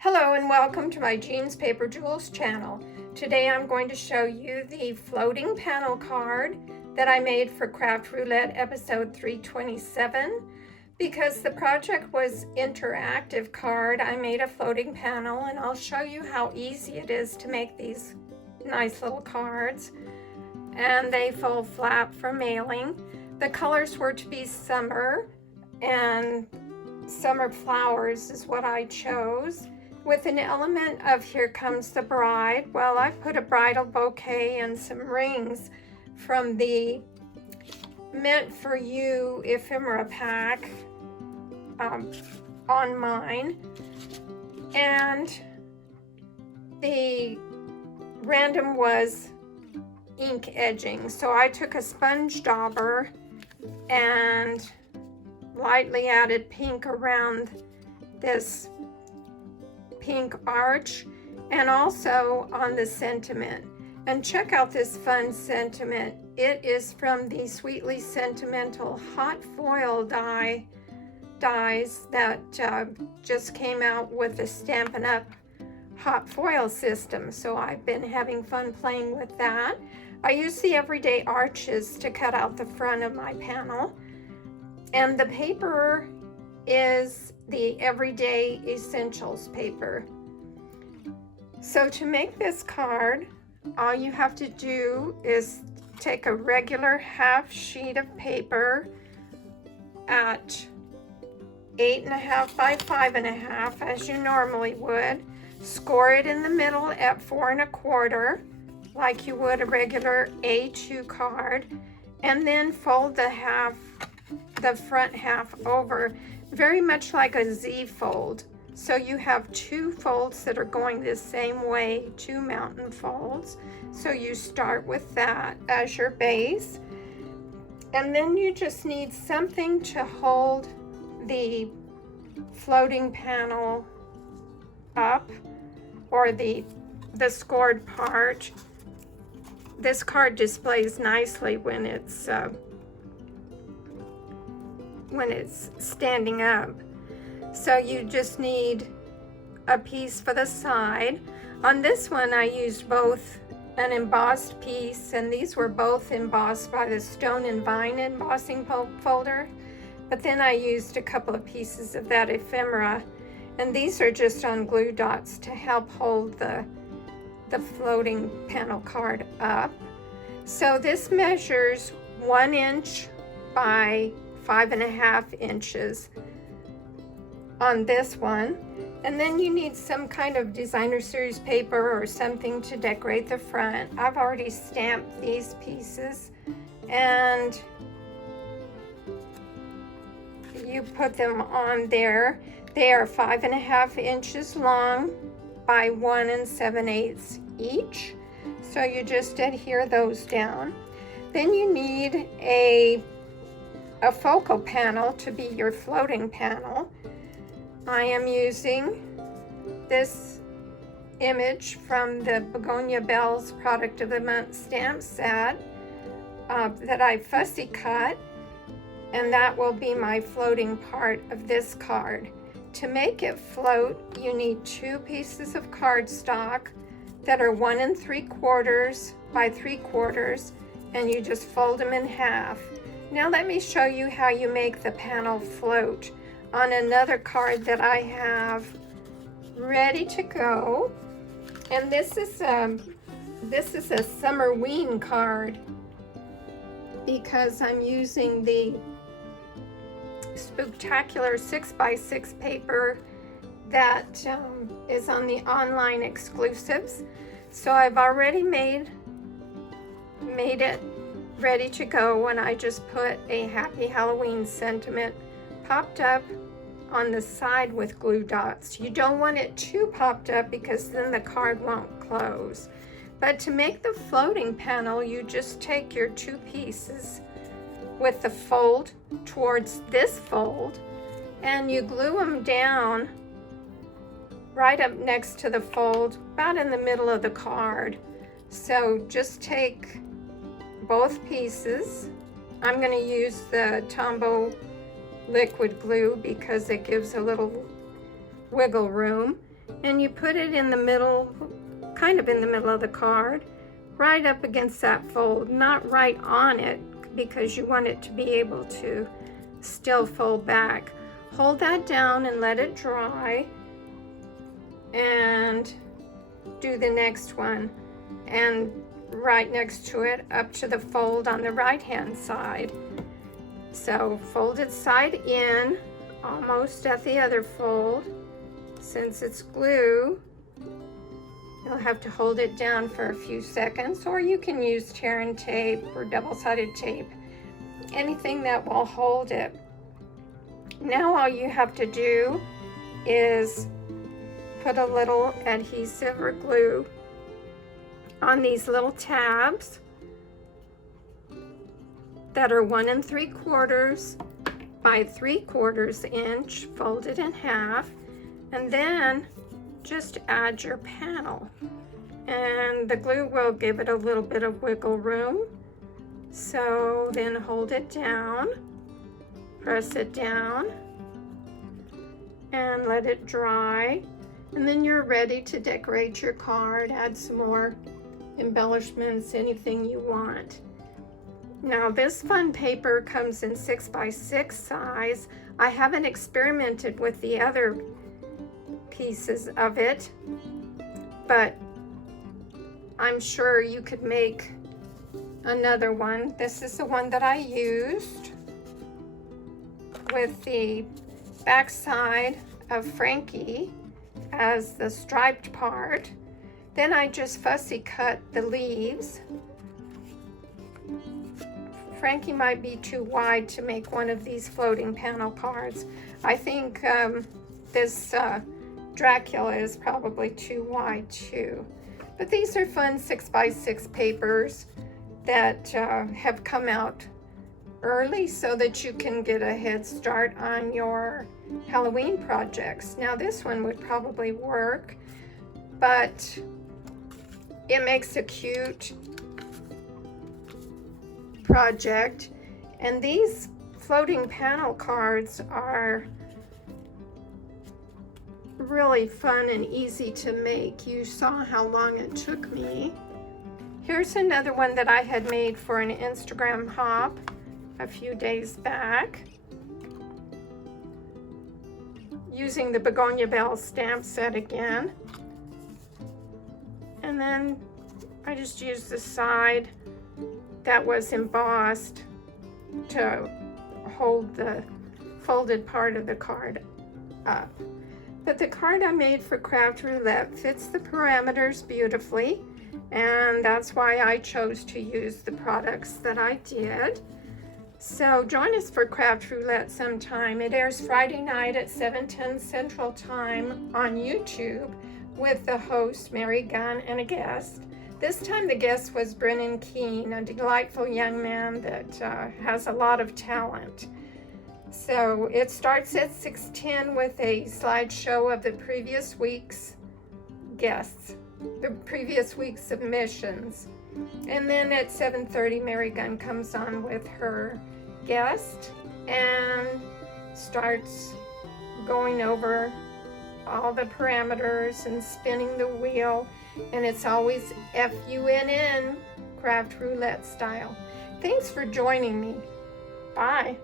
Hello and welcome to my Jeans Paper Jewels channel. Today I'm going to show you the floating panel card that I made for Craft Roulette episode 327. Because the project was interactive card, I made a floating panel and I'll show you how easy it is to make these nice little cards. And they fold flat for mailing. The colors were to be summer, and summer flowers is what I chose. With an element of Here Comes the Bride. Well, I've put a bridal bouquet and some rings from the Meant for You ephemera pack on mine. And the random was ink edging. So I took a sponge dauber and lightly added pink around this pink arch and also on the sentiment. And check out this fun sentiment. It is from the Sweetly Sentimental hot foil dies that just came out with the Stampin' Up! Hot foil system. So I've been having fun playing with that. I use the everyday arches to cut out the front of my panel. And the paper is the Everyday Essentials paper. So to make this card, all you have to do is take a regular half sheet of paper at 8.5 by 5.5 as you normally would. Score it in the middle at 4 1/4 like you would a regular A2 card, and then fold the front half over, very much like a Z fold. So you have two folds that are going the same way, two mountain folds. So you start with that as your base. And then you just need something to hold the floating panel up, or the scored part. This card displays nicely when it's standing up. So you just need a piece for the side. On this one I used both an embossed piece, and these were both embossed by the Stone and Vine embossing folder, but then I used a couple of pieces of that ephemera, and these are just on glue dots to help hold the floating panel card up. So this measures 1 inch by 5.5 inches on this one. And then you need some kind of designer series paper or something to decorate the front. I've already stamped these pieces, and you put them on there. They are 5.5 inches long by 1 7/8 each. So you just adhere those down. Then you need a focal panel to be your floating panel. I am using this image from the Begonia Belle's Product of the Month stamp set that I fussy cut, and that will be my floating part of this card. To make it float, you need 2 pieces of cardstock that are 1 3/4 by 3/4, and you just fold them in half. Now let me show you how you make the panel float on another card that I have ready to go. And this is a Summerween card because I'm using the Spooktacular 6x6 paper that is on the online exclusives. So I've already made it ready to go, and I just put a Happy Halloween sentiment popped up on the side with glue dots. You don't want it too popped up because then the card won't close. But to make the floating panel, you just take your 2 pieces with the fold towards this fold, and you glue them down right up next to the fold, about in the middle of the card. So just take both pieces. I'm going to use the Tombow liquid glue because it gives a little wiggle room. and you put it in the middle, kind of in the middle of the card, right up against that fold, not right on it, because you want it to be able to still fold back. Hold that down and let it dry, and do the next one, and right next to it up to the fold on the right hand side. So fold it side in, almost at the other fold. Since it's glue, you'll have to hold it down for a few seconds, or you can use tear and tape or double-sided tape, anything that will hold it. Now all you have to do is put a little adhesive or glue on these little tabs that are 1 3/4 by 3/4 inch, folded in half, and then just add your panel, and the glue will give it a little bit of wiggle room. So then hold it down, press it down, and let it dry, and then you're ready to decorate your card, add some more embellishments, anything you want. Now this fun paper comes in 6x6 size. I haven't experimented with the other pieces of it, but I'm sure you could make another one. This is the one that I used with the back side of Frankie as the striped part. Then I just fussy cut the leaves. Frankie might be too wide to make one of these floating panel cards. I think this Dracula is probably too wide too. But these are fun 6x6 papers that have come out early so that you can get a head start on your Halloween projects. Now this one would probably work, but it makes a cute project. And these floating panel cards are really fun and easy to make. You saw how long it took me. Here's another one that I had made for an Instagram hop a few days back, using the Begonia Belle stamp set again. And then I just used the side that was embossed to hold the folded part of the card up. But the card I made for Craft Roulette fits the parameters beautifully, and that's why I chose to use the products that I did. So join us for Craft Roulette sometime. It airs Friday night at 7:10 Central Time on YouTube with the host, Mary Gunn, and a guest. This time the guest was Brennan Keene, a delightful young man that has a lot of talent. So it starts at 6:10 with a slideshow of the previous week's guests, the previous week's submissions. And then at 7:30, Mary Gunn comes on with her guest and starts going over all the parameters and spinning the wheel. And it's always FUNN, Craft Roulette style. Thanks for joining me. Bye.